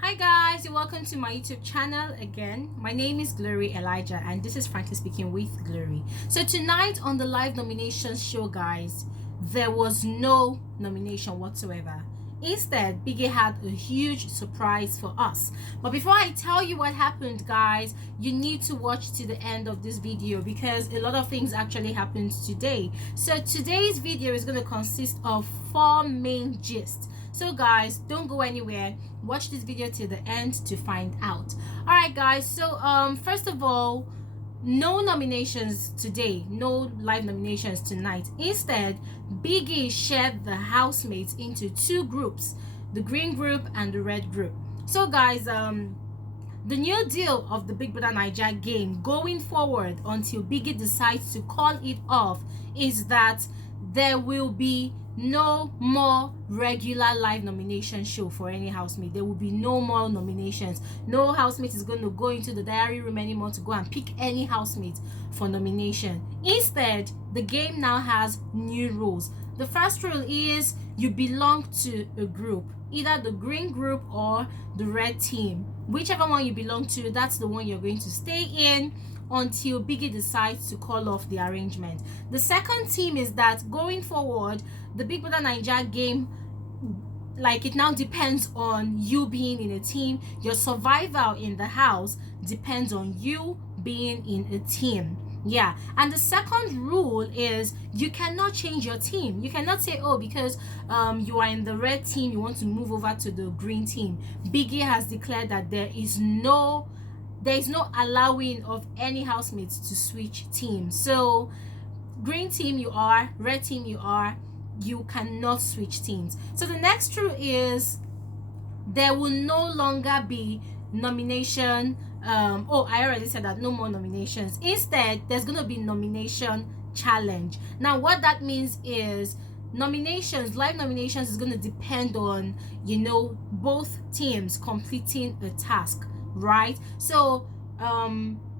Hi guys, you're welcome to my YouTube channel again. My name is Glory Elijah and this is Frankly Speaking with Glory. So tonight on the live nominations show, guys, there was no nomination whatsoever. Instead, Biggie had a huge surprise for us. But before I tell you what happened, guys, you need to watch to the end of this video because a lot of things actually happened today. So today's video is going to consist of 4 main gists. So guys, don't go anywhere. Watch this video till the end to find out. All right guys, so first of all, no nominations today, no live nominations tonight. Instead, Biggie shared the housemates into 2 groups, the green group and the red group. So guys, the new deal of the BBNaija game going forward until Biggie decides to call it off is that there will be no more regular live nomination show for any housemate. There will be no more nominations. No housemate is going to go into the diary room anymore to go and pick any housemate for nomination. Instead, the game now has new rules. The first rule is you belong to a group, either the green group or the red team. Whichever one you belong to, that's the one you're going to stay in until Biggie decides to call off the arrangement. The second team is that going forward, the BBNaija game, like, it now depends on you being in a team. Your survival in the house depends on you being in a team. Yeah, and the second rule is you cannot change your team. You cannot say, oh, because you are in the red team, you want to move over to the green team. Biggie has declared that there is no allowing of any housemates to switch teams. So green team you are, red team you are, you cannot switch teams. So the next rule is there will no longer be nomination. I already said that, no more nominations. Instead, there's going to be nomination challenge. Now what that means is nominations, live nominations, is going to depend on, both teams completing a task, right? So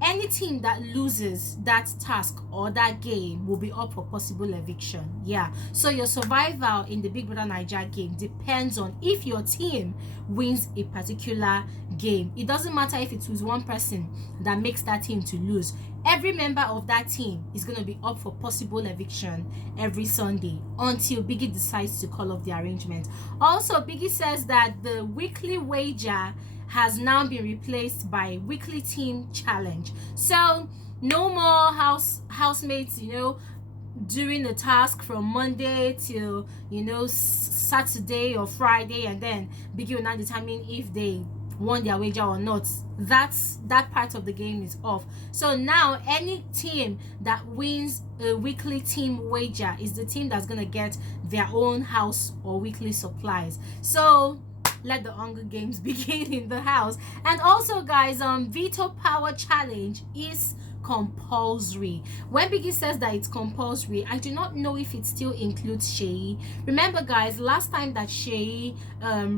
any team that loses that task or that game will be up for possible eviction. Yeah, so your survival in the BBNaija game depends on if your team wins a particular game. It doesn't matter if it was one person that makes that team to lose. Every member of that team is going to be up for possible eviction every Sunday until Biggie decides to call off the arrangement. Also, Biggie says that the weekly wager has now been replaced by weekly team challenge. So no more housemates, doing the task from Monday till Saturday or Friday, and then Biggie will now determine if they won their wager or not. That part of the game is off. So now any team that wins a weekly team wager is the team that's gonna get their own house or weekly supplies. So let the Hunger Games begin in the house. And also guys, veto power challenge is compulsory. When Biggie says that it's compulsory, I do not know if it still includes Seyi. Remember guys, last time that Seyi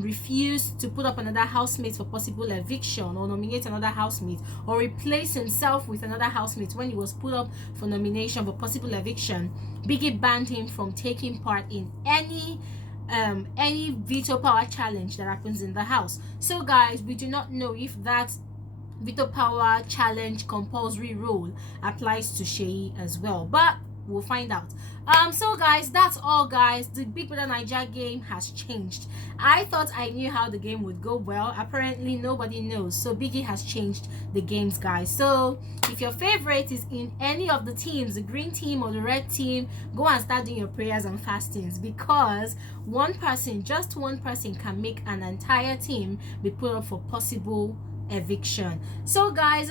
refused to put up another housemate for possible eviction, or nominate another housemate, or replace himself with another housemate when he was put up for nomination for possible eviction, Biggie banned him from taking part in any veto power challenge that happens in the house. So guys, we do not know if that veto power challenge compulsory rule applies to Seyi as well, but we'll find out. So guys, that's all guys. The BBNaija game has changed. I thought I knew how the game would go. Well, apparently nobody knows. So Biggie has changed the games, guys. So if your favorite is in any of the teams, the green team or the red team, go and start doing your prayers and fastings, because one person, just one person, can make an entire team be put up for possible eviction. So guys,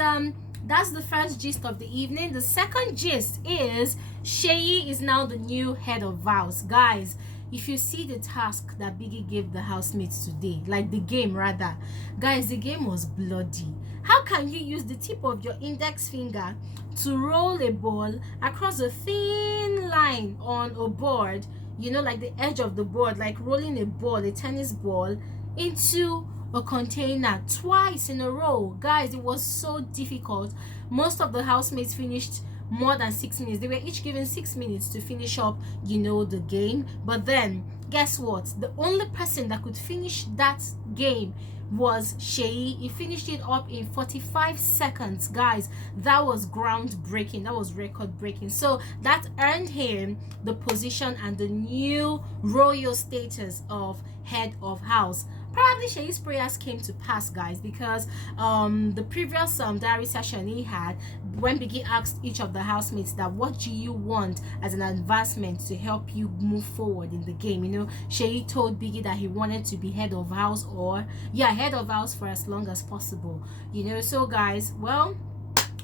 that's the first gist of the evening. The second gist is Seyi is now the new head of vows. Guys, if you see the task that Biggie gave the housemates today, like the game rather, guys, the game was bloody. How can you use the tip of your index finger to roll a ball across a thin line on a board, like the edge of the board, like rolling a ball, a tennis ball, into a container twice in a row? Guys, it was so difficult. Most of the housemates finished more than 6 minutes. They were each given 6 minutes to finish up the game. But then guess what? The only person that could finish that game was Seyi. He finished it up in 45 seconds, guys. That was groundbreaking. That was record breaking. So that earned him the position and the new royal status of head of house. Probably Seyi's prayers came to pass, guys, because the previous diary session he had, when Biggie asked each of the housemates that what do you want as an advancement to help you move forward in the game, you know, Seyi told Biggie that he wanted to be head of house, or head of house for as long as possible, you know. So guys, well,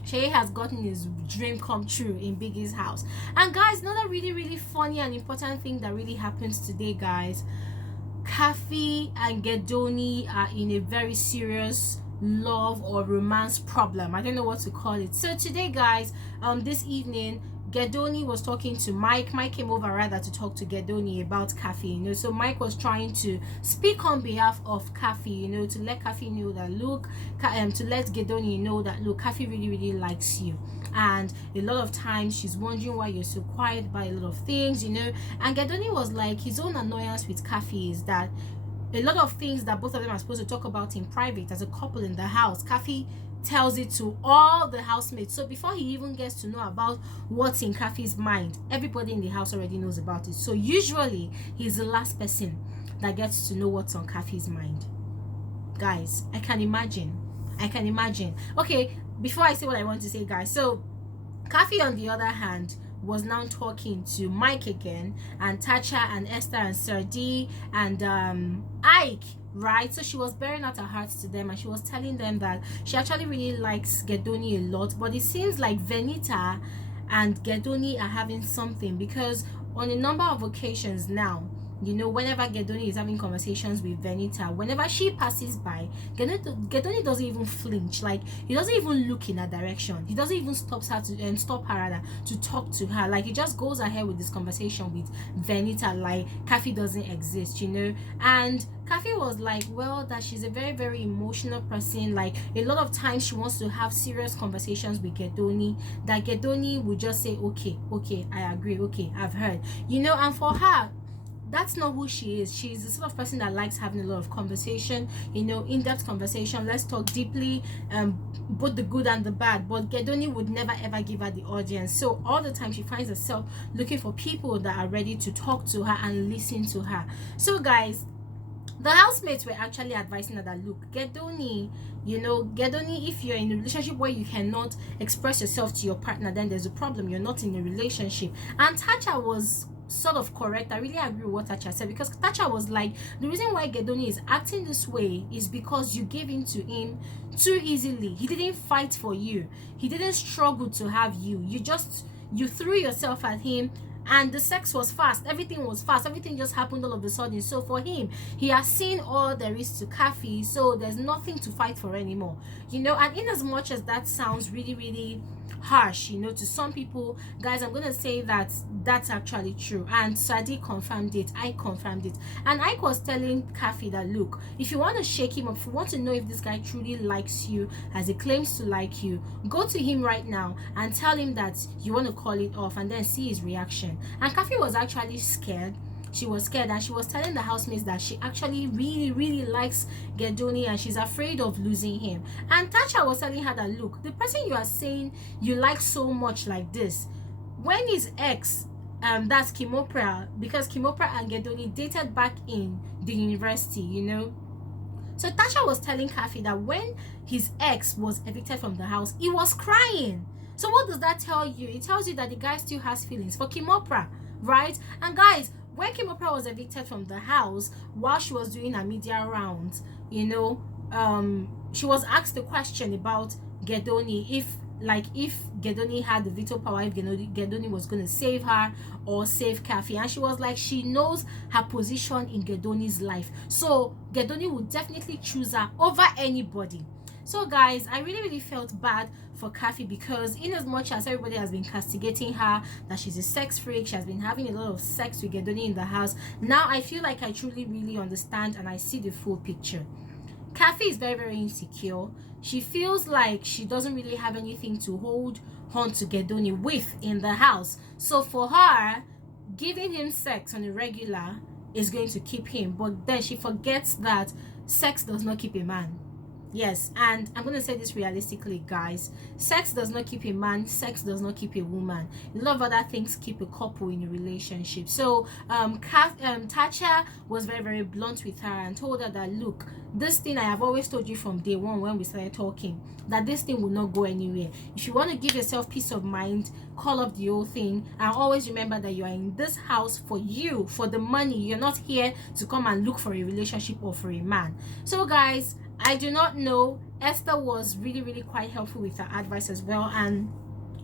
Seyi has gotten his dream come true in Biggie's house. And guys, another really funny and important thing that really happens today, guys, KHAFI and GEDONI are in a very serious love or romance problem. I don't know what to call it. So today, guys, this evening, GEDONI was talking to Mike. Mike came over rather to talk to GEDONI about KHAFI, you know. So Mike was trying to speak on behalf of KHAFI, you know, to let KHAFI know that look, to let GEDONI know that look, KHAFI really likes you, and a lot of times she's wondering why you're so quiet about a lot of things, you know. And GEDONI was like, his own annoyance with KHAFI is that a lot of things that both of them are supposed to talk about in private as a couple in the house, KHAFI tells it to all the housemates. So before he even gets to know about what's in KHAFI's mind, everybody in the house already knows about it. So usually he's the last person that gets to know what's on KHAFI's mind. Guys, I can imagine. Okay, before I say what I want to say, guys, so KHAFI on the other hand was now talking to Mike again, and Tacha and Esther and Serdi and Ike, right? So she was bearing out her heart to them, and she was telling them that she actually really likes GEDONI a lot, but it seems like Venita and GEDONI are having something, because on a number of occasions now, you know, whenever GEDONI is having conversations with Venita, whenever she passes by, GEDONI doesn't even flinch. Like, he doesn't even look in her direction. He doesn't even stop her to talk to her. Like, he just goes ahead with this conversation with Venita like KHAFI doesn't exist, you know. And KHAFI was like, well, that she's a very emotional person. Like, a lot of times she wants to have serious conversations with GEDONI, that GEDONI would just say, okay, I agree, okay, I've heard, you know. And for her, that's not who she is. She's the sort of person that likes having a lot of conversation, you know, in-depth conversation. Let's talk deeply, both the good and the bad. But GEDONI would never ever give her the audience. So all the time she finds herself looking for people that are ready to talk to her and listen to her. So guys, the housemates were actually advising her that look, GEDONI, you know, GEDONI, if you're in a relationship where you cannot express yourself to your partner, then there's a problem. You're not in a relationship. And Tacha was sort of correct. I really agree with what Tacha said, because Tacha was like, the reason why GEDONI is acting this way is because you gave in to him too easily. He didn't fight for you. He didn't struggle to have you. You threw yourself at him, and the sex was fast. Everything was fast. Everything just happened all of a sudden. So for him, he has seen all there is to KHAFI, so there's nothing to fight for anymore, you know. And in as much as that sounds really harsh, you know, to some people, guys, I'm gonna say that that's actually true. And Sadi confirmed it, I confirmed it. And Ike was telling KHAFI that look, if you want to shake him up, if you want to know if this guy truly likes you as he claims to like you, go to him right now and tell him that you want to call it off, and then see his reaction. And KHAFI was actually scared. She was scared, and she was telling the housemates that she actually really likes GEDONI, and she's afraid of losing him. And Tacha was telling her that look, the person you are saying you like so much like this, when his ex, that's Kimopra, because Kimopra and GEDONI dated back in the university, you know. So Tacha was telling KHAFI that when his ex was evicted from the house, he was crying. So what does that tell you? It tells you that the guy still has feelings for Kimopra, right? And guys, when Kimopra was evicted from the house while she was doing her media rounds, you know, she was asked the question about GEDONI, if GEDONI had the veto power, if GEDONI was going to save her or save KHAFI. And she was like, she knows her position in GEDONI's life, so GEDONI would definitely choose her over anybody. So guys, I really felt bad for KHAFI, because in as much as everybody has been castigating her that she's a sex freak, she has been having a lot of sex with GEDONI in the house, now I feel like I truly really understand and I see the full picture. KHAFI is very insecure. She feels like she doesn't really have anything to hold on to GEDONI with in the house. So for her, giving him sex on a regular is going to keep him. But then she forgets that sex does not keep a man. Yes, and I'm going to say this realistically, guys. Sex does not keep a man. Sex does not keep a woman. A lot of other things keep a couple in a relationship. So Tacha was very, very blunt with her and told her that, look, this thing I have always told you from day one when we started talking, that this thing will not go anywhere. If you want to give yourself peace of mind, call up the whole thing, and always remember that you are in this house for you, for the money. You're not here to come and look for a relationship or for a man. So guys, I do not know. Esther was really, really quite helpful with her advice as well. And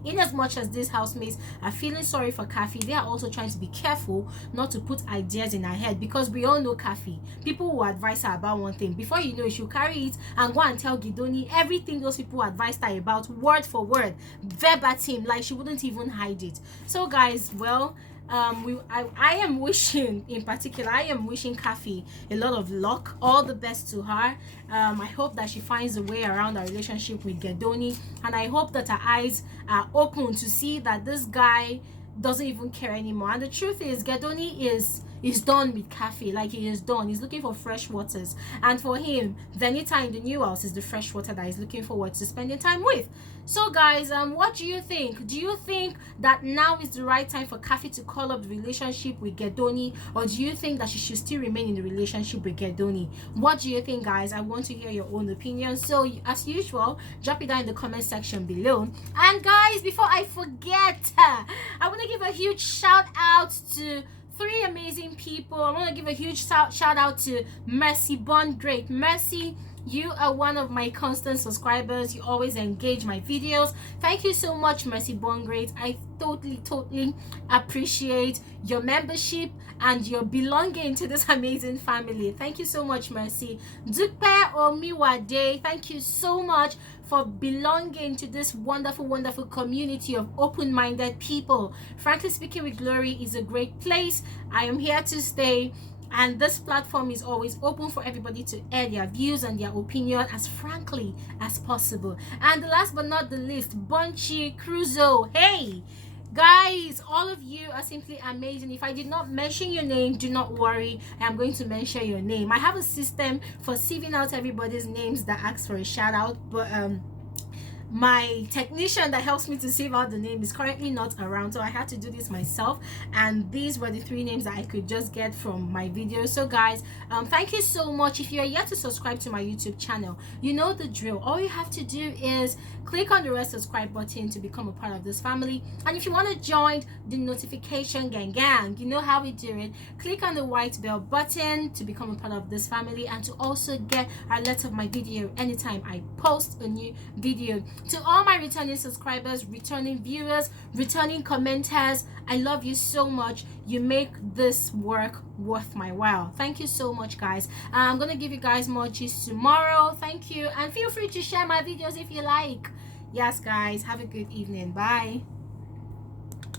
in as much as these housemates are feeling sorry for KHAFI, they are also trying to be careful not to put ideas in her head, because we all know KHAFI. People will advise her about one thing. Before you know it, she'll carry it and go and tell GEDONI everything those people advised her about, word for word, verbatim, like she wouldn't even hide it. So guys, well, I am wishing, in particular, I am wishing KHAFI a lot of luck, all the best to her. I hope that she finds a way around her relationship with GEDONI, and I hope that her eyes are open to see that this guy doesn't even care anymore. And the truth is, GEDONI is done with KHAFI. Like, he is done. He's looking for fresh waters, and for him, Venita in the new house is the fresh water that he's looking forward to spending time with. So guys, what do you think? Do you think that now is the right time for KHAFI to call up the relationship with GEDONI, or do you think that she should still remain in the relationship with GEDONI? What do you think, guys? I want to hear your own opinion. So as usual, drop it down in the comment section below. And guys, before I forget, I want to give a huge shout out to 3 amazing people. I want to give a huge shout out to Mercy Born Great. Mercy, you are one of my constant subscribers. You always engage my videos. Thank you so much, Mercy Born Great. I totally appreciate your membership and your belonging to this amazing family. Thank you so much, Mercy. Dupe Omiwade, thank you so much for belonging to this wonderful community of open-minded people. Frankly Speaking with Glory is a great place. I am here to stay, and this platform is always open for everybody to air their views and their opinion as frankly as possible. And last but not the least, Bunchy Cruzo. Hey guys, all of you are simply amazing. If I did not mention your name, do not worry, I am going to mention your name. I have a system for sieving out everybody's names that asks for a shout out, but my technician that helps me to save out the name is currently not around, so I had to do this myself, and these were the 3 names that I could just get from my video. So guys, thank you so much. If you are yet to subscribe to my YouTube channel, you know the drill. All you have to do is click on the red subscribe button to become a part of this family, and if you want to join the notification gang, you know how we do it. Click on the white bell button to become a part of this family, and to also get alerts of my video anytime I post a new video. To all my returning subscribers, returning viewers, returning commenters, I love you so much. You make this work worth my while. Thank you so much, guys. I'm gonna give you guys more gist tomorrow. Thank you, and feel free to share my videos if you like. Yes guys, have a good evening. Bye.